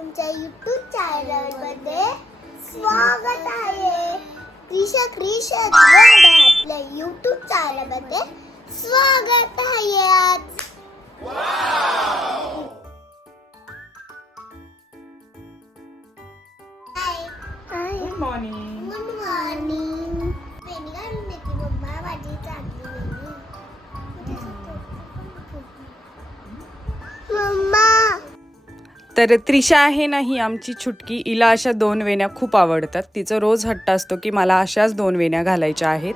तुमच्या युट्यूब चॅनलमध्ये स्वागत आहे. वर्ल्ड आहे आपल्या युट्यूब चॅनलमध्ये स्वागत आहे आज. Hi hi good morning good morning mamma माझी चांगली तर त्रिशा आहे ना ही आमची छुटकी. हिला अशा दोन वेण्या खूप आवडतात. तिचं रोज हट्ट असतो की मला अशाच दोन वेण्या घालायच्या आहेत.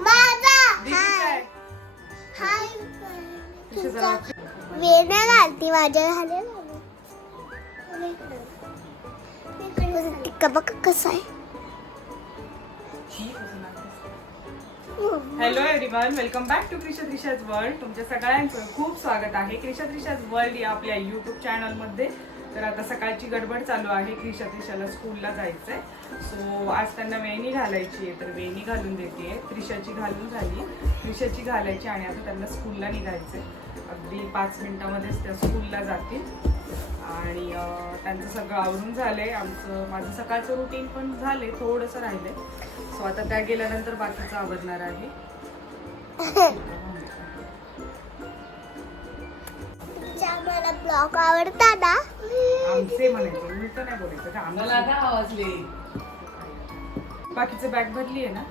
Hello everyone welcome back to Krisha Trisha's world तुमच्या सगळ्यांचं खूप स्वागत आहे. क्रिशा त्रिशाज वर्ल्ड या आपल्या युट्यूब चॅनलमध्ये तर आता सकाळची गडबड चालू आहे. क्रिशा त्रिशाला स्कूलला आहे सो आज त्यांना वेणी घालायची आहे. तर वेणी घालून देते. त्रिशाची घालून झाली. त्रिशाची घालायची आणि आता त्यांना स्कूलला निघायचं आहे अगदी पाच मिनटामध्येच त्या स्कूलला जातील. आणि त्यांचं सगळं आवरून आहे आमचं माझं सकाळचं रुटीन पण झालं आहे थोडंसं राहिलं आहे सो आता त्या गेल्यानंतर बाकीचं आवडणार आहे. तुमच्या मला ब्लॉग आवडता ना? आमचे म्हणायचे उलट नाही बोलायचं का? आमचे बाकीचं बॅग भरली आहे ना?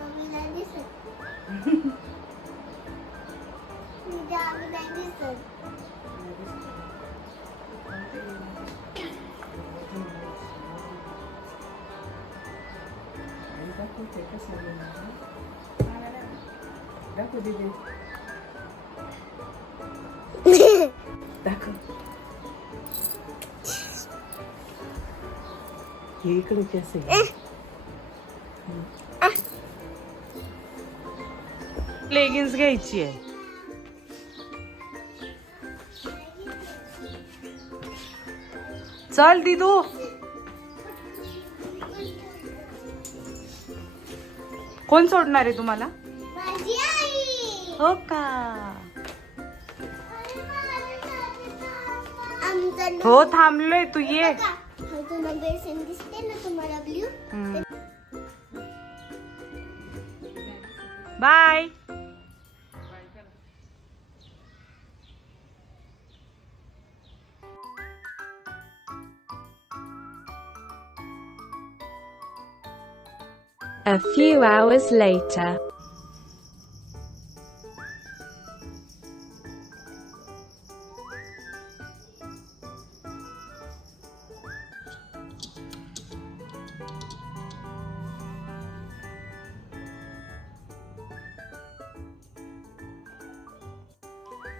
आम्ही नाही दिसत. तुझ्या आम्ही नाही दिसत. दाखव दीदी. दाखव हे इकडे कसं लेगिन्स घ्यायची आहे. चल दिदू. कोण सोडणार आहे तुम्हाला? हो का? हो थांबलोय तू ये हा तुला बेसन दिसते ना तुम्हाला ब्ल्यू बाय A few hours later.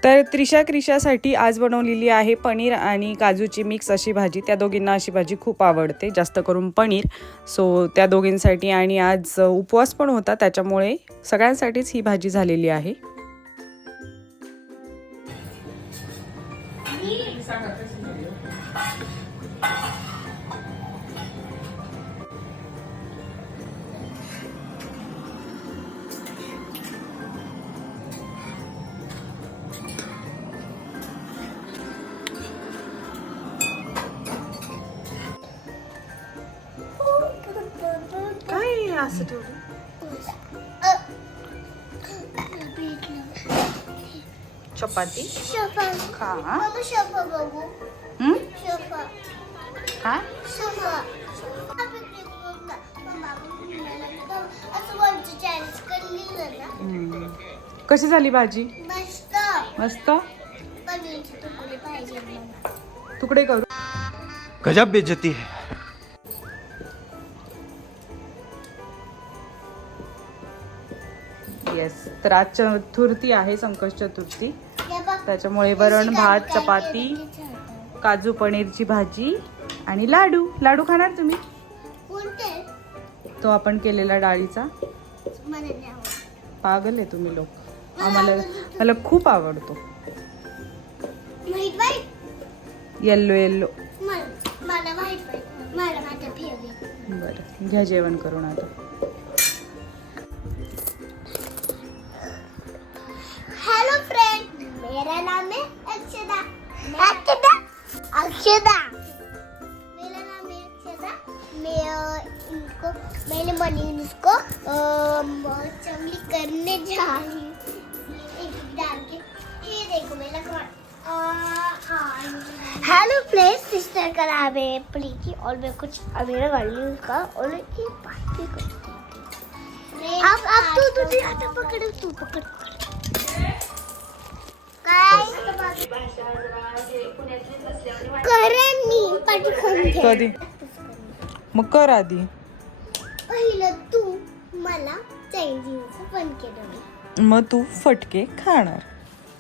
तर त्रिशा क्रिशासाठी आज बनवलेली आहे पनीर आणि काजूची मिक्स अशी भाजी. त्या दोघींना अशी भाजी खूप आवडते जास्त करून पनीर. सो त्या दोघींसाठी आणि आज उपवास पण होता त्याच्यामुळे सगळ्यांसाठीच ही भाजी झालेली आहे. असं ठेवलं. चपाती? खा. कशी झाली भाजी? मस्त. तुकडे पाहिजे मला. तुकडे करू. गजब बेइज्जती है। येस. तर आज चतुर्थी आहे संकष्ट चतुर्थी. त्याच्यामुळे वरण भात चपाती. काजू पनीरची भाजी आणि लाडू. लाडू खाणार तुम्ही? तो आपण केलेला डाळीचा. पागल आहे तुम्ही लोक. आम्हाला मला खूप आवडतो. येल्लो येल्लो बरं घ्या जेवण करून आता. इनको मैंने बनी म- चमली करने जा रही हूँ। डाल के ये देखो मैं लगा हेलो प्लेस सिस्टर का नाम है प्रीति और मैं कुछ अमेरा कर ली उसका और ये बात भी कर अब अब तू तुझे आता पकड़ तू पकड़। मी पटकन घे. कधी मग कर। आधी पहिलं तू मला मग तू फटके खाणार.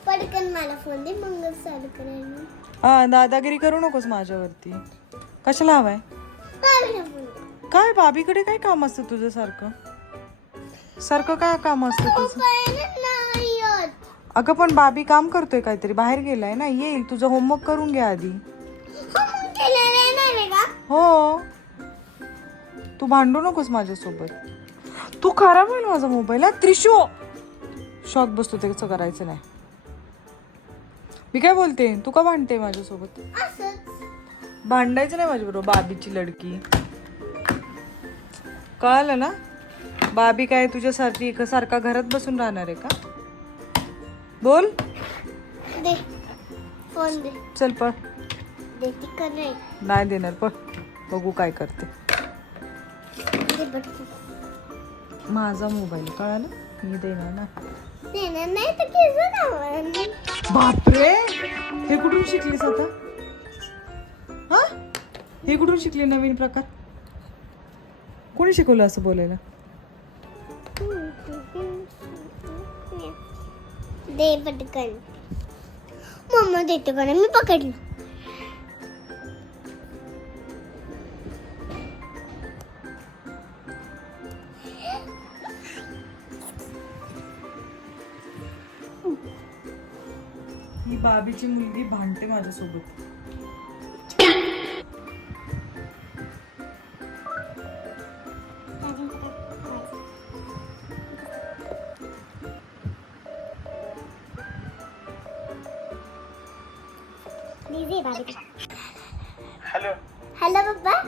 पटकन मला फोन दे मग चालू करेन हा दादागिरी करू नकोस माझ्यावरती. कशाला हवाय? काय बाबीकडे काय काम असतं तुझं सारखं? सारखं काय काम असतं तुझं. अगं पण बाबी काम करतोय काहीतरी. बाहेर गेलाय ना येईल. तुझं होमवर्क करून घ्या आधी. हो, तू भांडू नकोस माझ्यासोबत. तू खराब होईल माझा मोबाईल हा? त्रिशू! शॉक बसतो त्याचं करायचं नाही. मी काय बोलते? तू का भांडते माझ्यासोबत? भांडायचं नाही माझ्याबरोबर बाबीची लडकी. कळालं ना? बाबी काय तुझ्यासाठी एका सारखा घरात बसून राहणार आहे का? बोल. दे. फोन दे. चल का नाही देणार पळ. बघू काय करते. माझा मोबाईल कळालं? मी देणार ना. देणार नाही तर केस लावणार. बापरे! हे कुठून शिकलीस आता? हा? हे कुठून शिकली नवीन प्रकार? कोणी शिकवलं असं बोलायला? दे पटकन. मम्मा देतो का मी पकडलं. ही बाबीची मुलगी भांडते माझ्यासोबत. हॅलो हॅलो पप्पा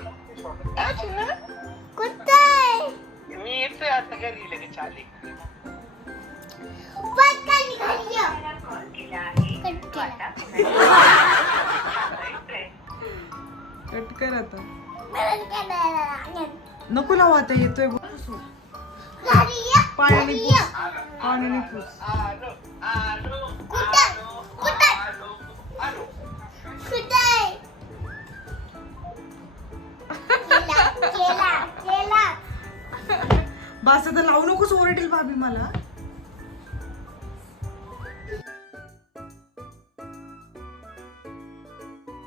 कुठं आहे? मी येतोय आता घरी लगेच आले. पटकन घरी ये. कट. कट कर आता. नको लावू आता येतोय बघ. पुस. पाण्याने पुस. केला केला बस आता लावू नकोस ओरडेल भाभी मला.